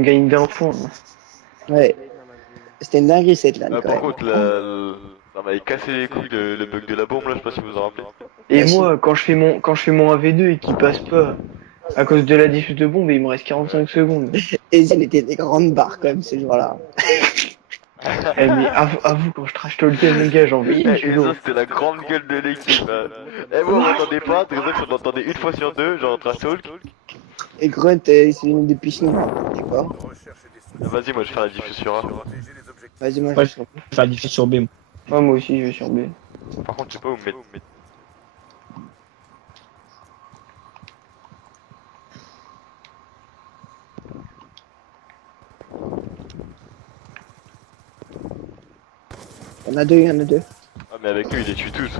gagne d'un point. Ouais, c'était une dinguerie cette LAN Ah, quand par même. contre, ça m'avait cassé les couilles le bug de la bombe là, je sais pas si vous vous en rappelez. Et Bah si. moi, quand je fais mon AV2 et qu'il passe pas à cause de la diffuse de bombe, il me reste 45 secondes. Et elle était des grandes barres quand même ce jour-là. Eh, mais avoue, quand je trash talkais, mon gars, j'en Eh, veillais du et ça, lot. c'était la grande gueule de l'équipe. Et moi, on m'entendait pas, Trésor, je l'entendais une fois sur deux, genre trash talk. Et Grunt, il s'est venu depuis chez nous. Je sais pas. Ah, vas-y, moi je vais faire la diffusion sur A. Vas-y, moi je Ouais, vais je sur. vais faire difficile sur B. Moi. Ouais, moi aussi, je vais sur B. Par contre, je sais pas où me mettre. Il y en a deux, il y en a deux. Ah, mais avec lui, il les tue tous.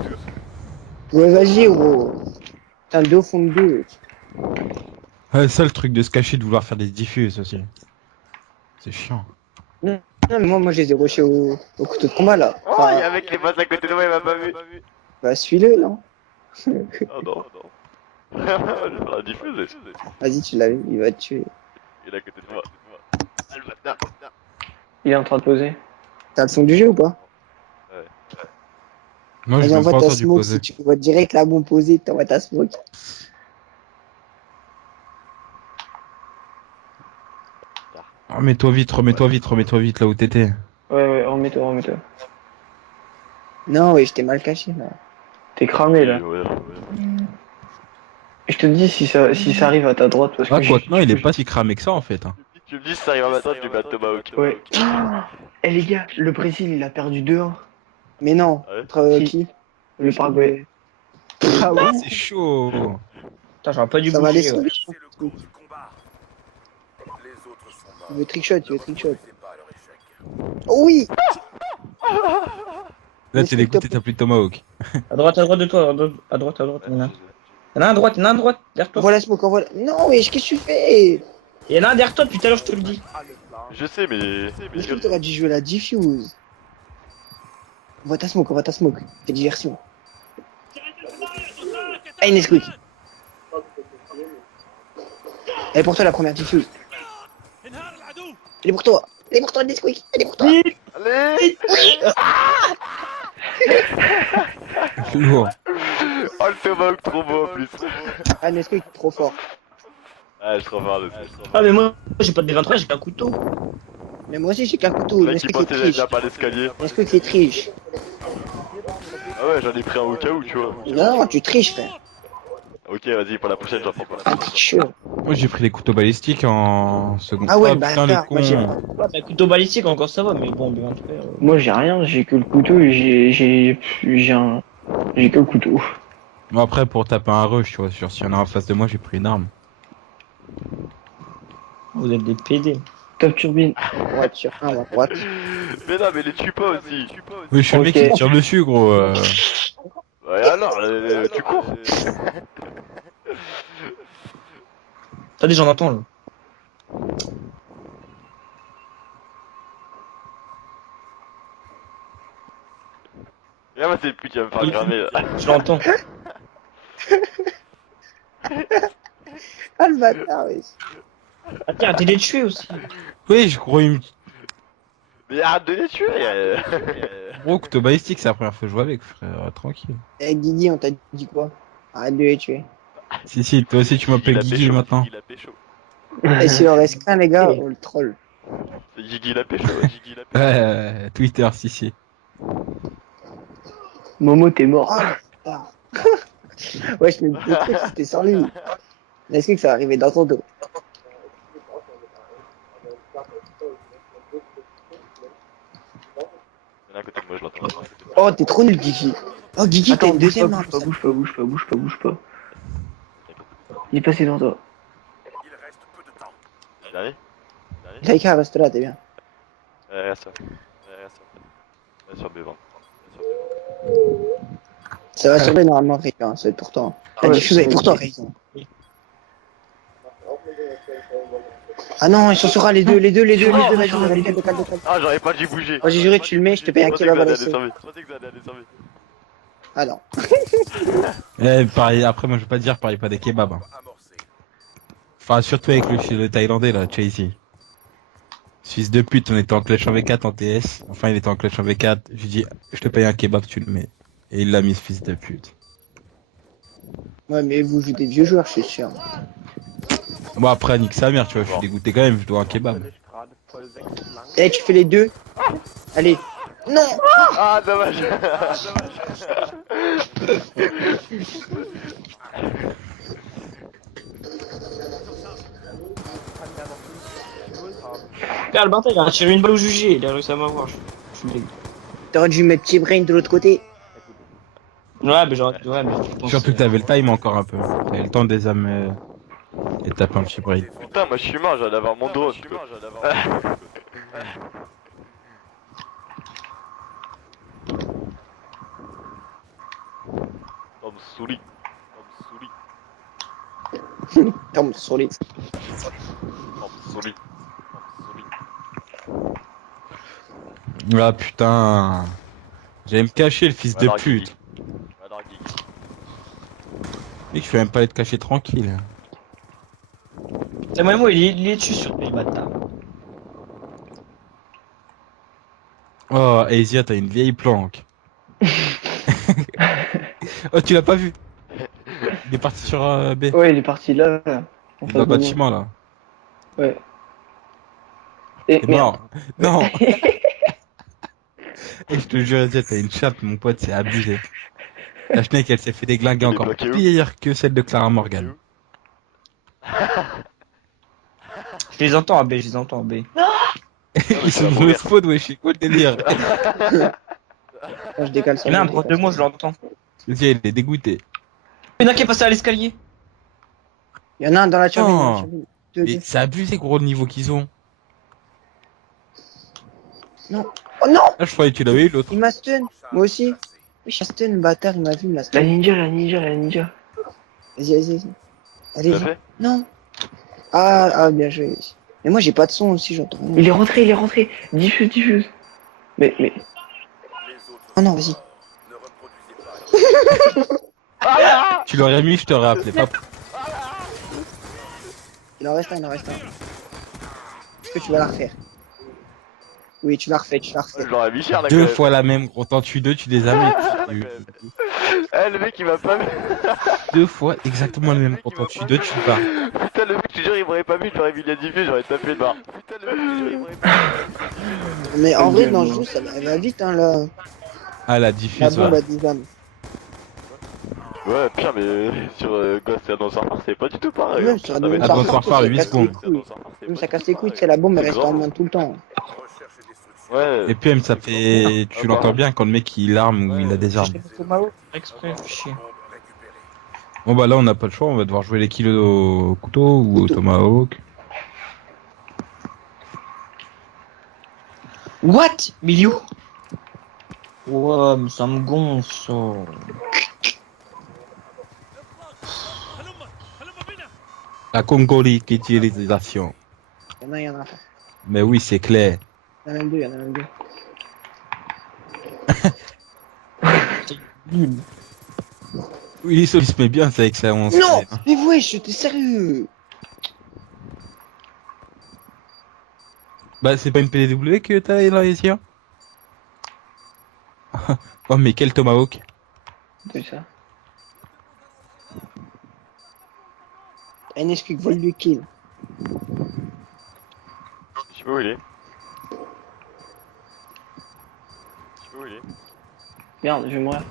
Ouais, vas-y, gros. Putain, deux au fond de deux. Ouais, ça, le truc de se cacher, de vouloir faire des diffuses aussi. C'est chiant. Non, non, mais moi, je les ai rushés au couteau de combat là. Oh, il y Enfin, a un mec qui passe à côté de moi, il m'a pas vu. bah, suis-le, non? Oh non, non. Je vais faire la diffuse. Vas-y, tu l'as vu, il va te tuer. Il est à côté de moi. Ah, le bâtard. Il est en train de poser. T'as le son du jeu ou pas? Ouais. Moi, je Vas-y, l'ai envoie pas ta entendu smoke poser. si tu vois direct la bombe posée, t'envoies ta smoke. Ah, remets-toi vite, remets-toi vite là où t'étais. Ouais, ouais, remets-toi. Non, oui, je t'ai mal caché là. T'es cramé là. Ouais. Je te dis si ça arrive à ta droite parce que Ah, quoi que non, il est pas si cramé que ça en fait. Hein. Tu me dis si ça arrive à matin, je lui mets un tomahawk. Ouais. Eh les gars, le Brésil il a perdu 2-1. Mais non, Ah ouais contre Si. qui? Le Paraguay. Ah ouais? C'est chaud. Putain, j'aurais pas dû Ça va aller bouger. sans Ouais. lui. Tu veux trickshot, tu veux trickshot. Oh oui! Là, t'es dégoûté, t'as plus de tomahawk. À droite de toi. À droite, il y en a. Il y en a un à droite, derrière toi. Envoie la smoke, envoie la... Non, mais qu'est-ce que tu fais? Il y en a un derrière toi, depuis tout à l'heure, je te le dis. Je sais, mais. Est-ce que t'aurais dû jouer la diffuse? Envoie ta smoke. Fais diversion. Hey, Nesquik. Elle est pour toi la première diffuse. Elle est pour toi, Nesquik. Elle est pour toi. Allez Lourd. Oh, le tomahawk trop beau en plus. Ah, Nesquik, trop fort. Ah, je remarre dessus. Ah, mais moi, j'ai pas de D23, j'ai qu'un couteau. Mais moi aussi, j'ai qu'un couteau. Le mec qui Nesquik, il pensait que j'allais triche. bien par l'escalier. Nesquik, il triche. Ah ouais, j'en ai pris un au cas où, tu vois. Non, tu triches, frère. Ok, vas-y, pour la prochaine, j'en prends pas. Ah, t'es chaud. Moi, j'ai pris les couteaux balistiques en seconde. Ah ouais, oh, putain, le bâtard. Moi, j'ai... con. Ouais, bah, couteau balistique, encore ça va, mais bon, D23. Moi j'ai rien, j'ai que le couteau et j'ai que le couteau. Bon, après, pour taper un rush, tu vois, sur s'il y en a en face de moi, j'ai pris une arme. Vous êtes des PD. Top turbine. Droite sur un, à droite. Mais non, mais les tue pas aussi. Oui, je suis le mec Ok. qui tire dessus, gros. Ouais, alors, tu cours. Attendez, j'en entends là. Viens, moi, c'est le pute qui va me faire cramer là. Je l'entends. Ah, le bâtard, oui. Ah, tiens, t'es les tuer aussi. Oui, je crois une Mais arrête de les tuer. gros couteau balistique, c'est la première fois que je joue avec, frère. Tranquille. Eh, Guigui, on t'a dit quoi? Arrête de les tuer. Si, toi aussi, tu m'appelles Guigui maintenant. Il a pécho. Et s'il en reste qu'un, les gars, on le troll. C'est Gigi la pécho, Gigi la pécho. Twitter, si. Momo t'es mort. Ah. Ouais, je me disais que c'était sans lui. Est-ce que ça va arriver dans ton dos? Il y en a un côté de moi, je l'entends. Oh, t'es trop nul, Guigui. Oh, Guigui, t'as Attends, une bouge pas, deuxième arme. bouge pas. Il est passé devant toi. Dernier Laika, reste là, t'es bien. Reste sur. Reste sur B20. Ça va surveiller normalement, Rayon, c'est pour toi. La Ouais, diffuse est pour toi, Rayon. Ah non, ils sont sur A, les deux, vas-y, décale. Ah, j'aurais pas dû bouger. Moi, j'ai juré, tu le mets, je te paye un kilo à Je balancer. pensais que ça allait aller sur B. Ah non. Pareil, après, moi, je veux pas te dire, pareil, pas des kebabs. Hein. Enfin, surtout avec le thaïlandais, là, Chasey. Fils de pute, on était en clutch en V4 en TS. Enfin, il était en clutch en V4. Je lui dis, je te paye un kebab, tu le mets. Et il l'a mis, ce fils de pute. Ouais, mais vous jouez des vieux joueurs, je suis sûr. Bon, après, nique sa mère, tu vois, je suis dégoûté quand même, je dois un kebab. Eh, tu fais les deux. Allez. Non. Ah, dommage. Regarde, le bâtard, il a tiré une balle au jugé, il a réussi à m'avoir. Je suis dégoûté. T'aurais dû mettre petit brain de l'autre côté. Ouais, mais j'aurais. Ouais, mais je pense Surtout que t'avais le time encore un peu. T'avais le temps des âmes et taper un petit braid. Putain, moi je suis mort, j'allais avoir mon drone. Oh, me saouli. Tombe sur les. Ah putain. J'allais me cacher, le fils de pute. Mec, je fais même pas être caché tranquille. C'est moi, il est dessus sur lui, le bâtard. Oh, Asia, t'as une vieille planque. Oh, tu l'as pas vu? Il est parti sur B. Ouais, il est parti là. En face Dans le de moi. bâtiment là. Ouais. Et T'es merde. mort. Non. Et je te jure, Asia, t'as une chatte, mon pote, c'est abusé. La Schneck, elle s'est fait déglinguer Il est encore bloqué où pire que celle de Clara Morgan. Je les entends à B, je les entends à B. Ils sont dans le spawn, ouais, je suis quoi le délire? Quand je décale ça. Il y en a un je droit de décale moi, ça. je l'entends. Asia, il est dégoûté. Il y en a qui est passé à l'escalier. Il y en a un dans la turbine. Oh. dans la turbine. Deux, Mais deux. c'est abusé, gros, le niveau qu'ils ont. Non. Oh non. Là, je croyais que tu l'avais eu, l'autre. Il m'a stun. Moi aussi. Oui, je suis stun, bâtard. Il m'a vu, il m'a La stun. ninja, la ninja, la ninja. Vas-y, vas-y, vas-y. Allez, Tu l'as vas-y. fait? Non. Ah, bien joué. Mais moi, j'ai pas de son aussi, j'entends rien. Il est rentré, il est rentré. Diffuse, diffuse. Mais. Oh non, vas-y. Tu l'aurais mis, je t'aurais appelé. Pas... Il en reste un, il en reste un. Est-ce que tu vas la refaire? Oui, tu la refais, tu la refais. Je l'aurais mis cher là. Deux fois la même, gros. T'en tues deux, tu les as mis. Eh, le mec il m'a pas vu. Deux fois exactement le même. Quand t'en tues deux, tu pars. Putain, le mec, je te jure, il m'aurait pas vu, j'aurais mis la diffuse, j'aurais tapé le bar. Putain, le mec, je te jure, il m'aurait pas vu. Mais en vrai, dans le jeu, ça va vite, hein, Ah, la la diffuse, bombe ouais. à 10 âmes. Ouais, pire, mais sur Ghost et Advance Warfare, c'est pas du tout pareil. Même sur Advance Advance Warfare, Warfare, 8 ça casse les secondes. couilles. Même ça casse les couilles, c'est la bombe, elle reste en main tout le temps. Ouais. Et puis, même, ça fait. Tu l'entends bien quand le mec il arme ou il a des armes. Tomahawk, exprès, fais chier. Bon, bah là, on n'a pas le choix, on va devoir jouer les kills au couteau ou au tomahawk. What? Milieu? Ouais, mais ça me gonfle, ça. La congolicitisation. Il y en a. Mais oui, c'est clair. Il y en a même deux, il y en a même deux. Nul. Oui, il se met bien, c'est excellent. Non! Mais wesh, t'es sérieux? Bah, c'est pas une PDW que t'as là, ici, hein? Oh, mais quel tomahawk? C'est ça. NSQ vole le kill. Je sais pas où il est. Merde, je vais mourir.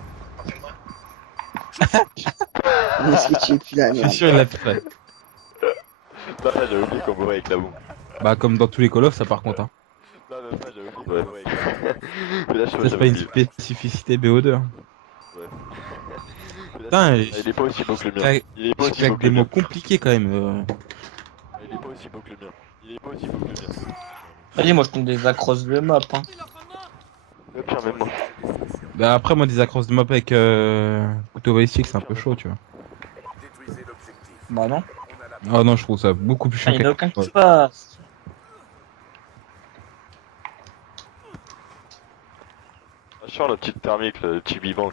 NSQ, tu es plus là, Je suis merde. sûr, il l'a fait. Non, là, j'avais oublié qu'on mourait avec la boue. Bah, comme dans tous les Call of, ça par contre, hein. Non, non, ça, j'avais oublié qu'on mourait avec la boue. Mais là, je Ça, sais c'est pas une spécificité BO2. Hein. Putain, Il est pas aussi beau que le mien. claque Il est pas je aussi beau claque que des le mots mien. compliqués quand même. Il est pas aussi beau que le mien. Il est pas aussi beau que le mien. Vas-y, moi je tombe des accros de map, hein. Le pire, même moi. Bah, après, moi, des accroches de map avec couteau balistique, c'est un peu chaud, tu vois. Bah non. Ah non, je trouve ça beaucoup plus Ah, chaud. y'en a aucun Ouais. qui passe. Sur la petite thermique, le petit bivang.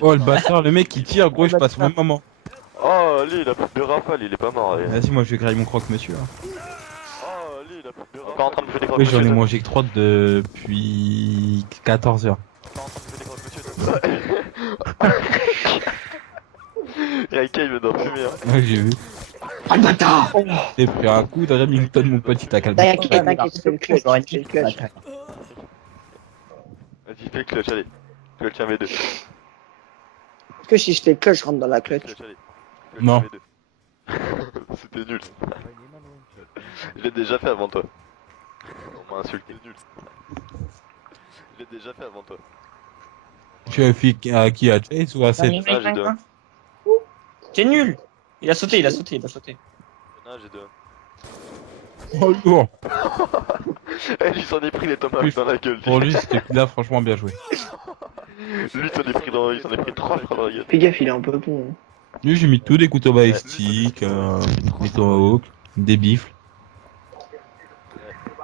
Oh, le bâtard, le mec, il tire, gros, je passe au même moment. Oh, lui, il a plus de rafale, il est pas mort. allez. Vas-y, moi, je vais grailler mon croque-monsieur. Hein. Encore en train de faire des Oui, j'en ai croque-monsieur. mangé que 3 depuis 14 heures. Raika il veut d'en fumer. Hein. Ouais, j'ai vu. Ah le bâtard. J'ai pris un coup de Remington, mon pote, il t'a calmé. T'inquiète, je fais le clutch, je fais le clutch. Vas-y, fais le clutch, allez. Clutch 1v2. Est-ce que si je fais le clutch, je rentre dans la clutch? Clutch, allez. Clutch Non. 1v2. C'était nul. Je l'ai déjà fait avant toi. On m'a insulté. Nul. Je l'ai déjà fait avant toi. Tu as fait à qui? À Chase ou à Seth? Ah, j'ai deux. T'es nul. Il a sauté, il a sauté, il a sauté. Ah, j'ai deux. Oh, lourd. Eh, lui s'en est pris les tomates dans la gueule. Pour lui, c'était là, franchement, bien joué. Lui s'en est pris dans... il s'en est pris 3 dans la gueule. Fais gaffe, il est un peu bon. Hein. Lui, j'ai mis tous des couteaux balistiques, des tomahawks, des bifles.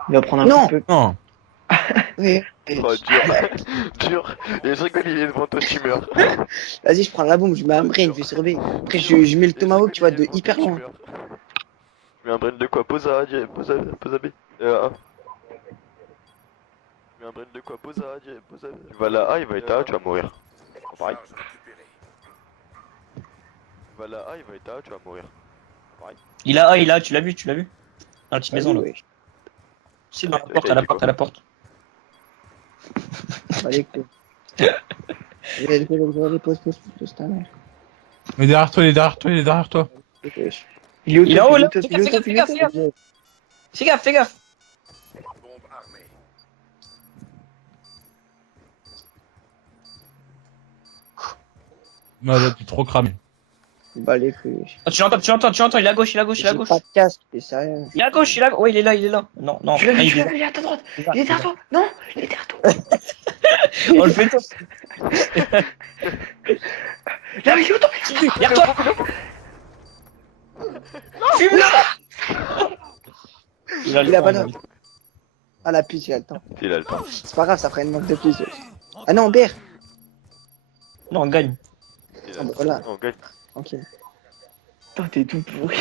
Il va prendre un Non. coup de peu. Non, Oui. Oh, dur. Dur. Et je rigole, il est devant toi, tu meurs. Vas-y, je prends la bombe, je mets un brain, je vais surveiller. Après, je mets le tomahawk, tu vois, de hyper loin. Je mets un brain de quoi? Pose à A, pose à B. A. Je mets un brain de quoi? Pose à A, pose à B. Tu vas là A, il va être à A, tu vas mourir. Pareil. Tu vas là A, il va être à A, tu vas mourir. Pareil. Il a, tu l'as vu, Dans la petite maison là. Oui. C'est dans la porte, à la porte. Allez, cool. Pose ta mère. mais derrière toi, il est derrière toi, il est derrière toi. Il est au Il est top, en haut, il est là. au top, Fais il est au gaffe, top, fais il est au gaffe, top. fais gaffe. Fais gaffe. Non, là, tu es trop cramé. Bah les couilles. Oh, tu l'entends, il est à gauche, il est à J'ai pas de casque, t'es sérieux? Il est à gauche, ouais, il est là. Non, Tu l'as ah, vu, il tu est l'as vu, il est à ta droite. là. Il est derrière toi. Non, il est derrière toi. On le fait tous. Là, il est au top. Derrière toi. Fume-le. Il a pas le temps. Ah la pute, il a le temps. Il a le temps. C'est pas grave, ça fera une manque de plus. Ah non, Bert. Non, on gagne. Il Ah a bah le temps. voilà. On gagne. Tranquille. Putain, t'es tout pourri.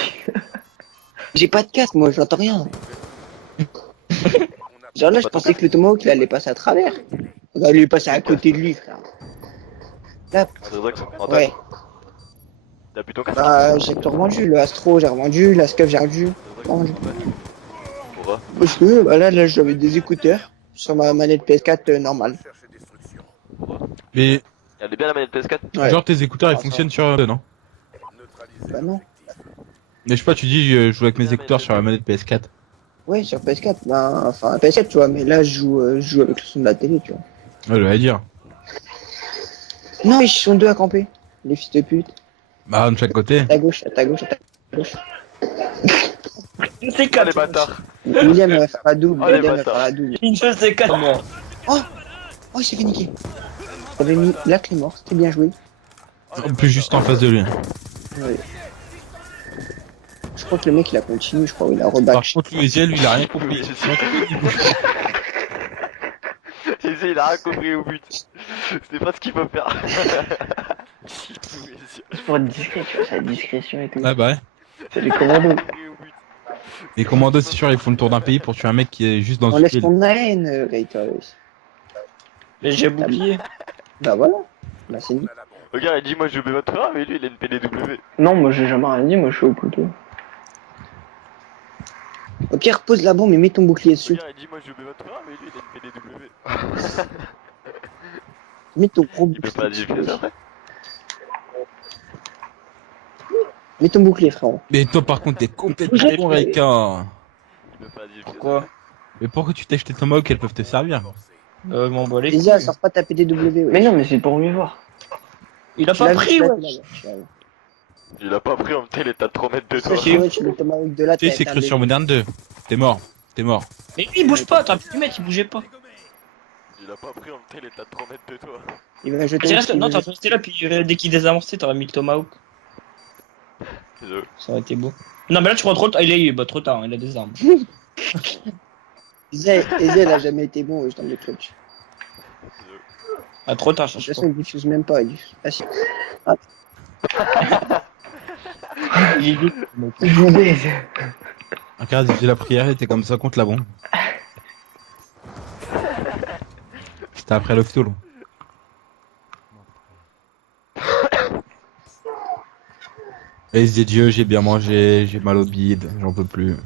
J'ai pas de casque, moi, j'entends rien. Genre là, je pensais que le tomahawk, il allait passer à travers. Il allait passer à côté de lui, frère. Là, C'est vrai que en ouais. T'as plutôt casque. Bah, j'ai tout revendu. Le Astro, j'ai revendu. La Scuff, j'ai revendu. Pourquoi? Parce que, bah là, j'avais des écouteurs sur ma manette PS4 normale. Mais, Elle est bien la manette PS4? Ouais. genre, tes écouteurs, ils Ah, fonctionnent sur non? Bah non. Mais je sais pas, tu dis, je joue avec mes écouteurs sur la manette PS4. Ouais, sur PS4. Bah, enfin, PS4, tu vois. Mais là, je joue avec le son de la télé, tu vois. Ouais, je vais dire. Non, ils sont deux à camper. Les fils de pute. Bah, de chaque côté. À ta gauche, à ta gauche, à ta gauche. C'est Ah les bâtards! William va faire la double. Oh, les William va bâtards. faire la double. Il ne sait qu'à moi. Oh, il s'est fait niquer. J'avais mis la clé morte, c'était bien joué. En plus, juste en face de lui. Ouais. Je crois que le mec il a continué, je crois, il a Par rebatch. contre, lui, Eziel, lui, il a rien compris. Il a rien compris au but. C'est pas ce qu'il faut faire. C'est pour être discret, tu vois, sa discrétion et tout. Ah bah ouais. C'est les commandos. Les commandos, c'est sûr, ils font le tour d'un pays pour tuer un mec qui est juste dans On une laisse ville. ton haine, Gator. Mais j'ai bouclier. Bah voilà. Bah c'est dit. Regarde, il dit moi je joue B23, mais lui il a une PDW. Non, moi j'ai jamais rien dit, moi je suis au couteau. Au pire, pose la bombe et mets ton bouclier dessus. Regarde, il dit moi je joue B23, mais lui il a une PDW. Mets ton gros Il peut pas bouclier. dire que ça après. Mets ton bouclier, frérot. Mais toi, par contre, t'es complètement con, Reika. Il peut pas dire que Pourquoi? Mais pourquoi tu t'es acheté Tomahawk, elles peuvent te servir. M'en bats les Isia, couilles. sors pas ta PDW. Ouais. Mais non, mais c'est pour mieux voir. Il a Tu pas l'as pris, vu, ouais. tu l'as vu. Il a pas pris en même temps, il est à 3 mètres de toi. Ça, c'est vrai, tu mets le tomahawk de la Tu sais, tête. c'est cru sur Modern 2. T'es mort. T'es mort. Mais lui, il bouge pas, t'as pu le mettre, il bougeait pas. Il a pas pris en même temps, il est à 3 mètres de toi. Il va jeter Vas-y, un reste, petit non, peu. t'as resté là, puis dès qu'il désamorçait, t'aurais mis le Tomahawk. Désolé. Ça aurait été beau. Non, mais là, tu prends trop tard. Il est trop tard, il a des armes. Isia, il a jamais été bon, je dans le clutch. Ah, trop tard, De je toute cherche façon, il diffuse même pas. Il diffuse. Ah si. pas. Il est vite. Je vous baise. Regarde, il faisait la prière, il était comme ça contre la bombe. C'était après le ftoul. Et il se dit Dieu, j'ai bien mangé, j'ai mal au bide, j'en peux plus.